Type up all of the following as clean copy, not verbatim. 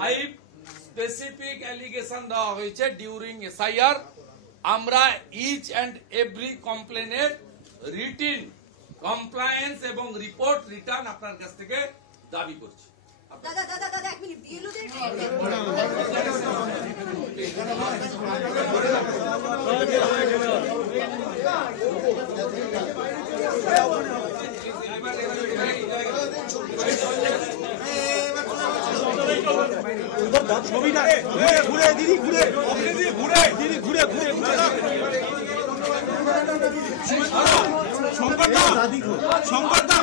5 specific allegation দেওয়া হয়েছে during SIR. আমরা ইচ অ্যান্ড এভরি কমপ্লেনের রিটিন কমপ্লায়েন্স এবং রিপোর্ট রিটার্ন আপনার কাছ থেকে দাবি করছি। দাদা এক মিনিট ছবিটা ঘুরে দিদি ঘুরে ঘুরে দিদি ঘুরে ঘুরে শঙ্করদা শঙ্করদা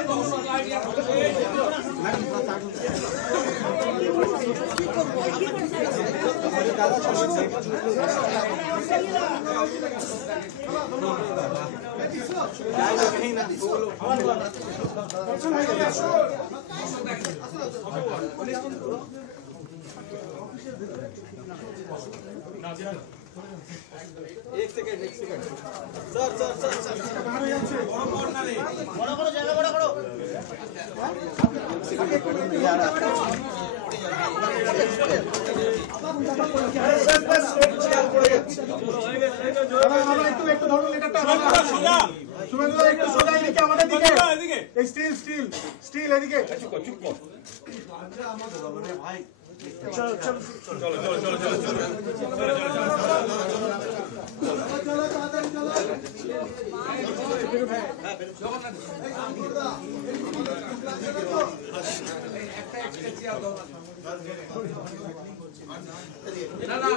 एक सेकंड सर बड़ो जगह बड़ो একটু ধরুন লেটারটা সোজা শুভেন্দু একটু সোজা এদিকে আমাদের দিকে এই স্টিল এদিকে চুপ কর ভাই চলো চলো চলো চলো চলো না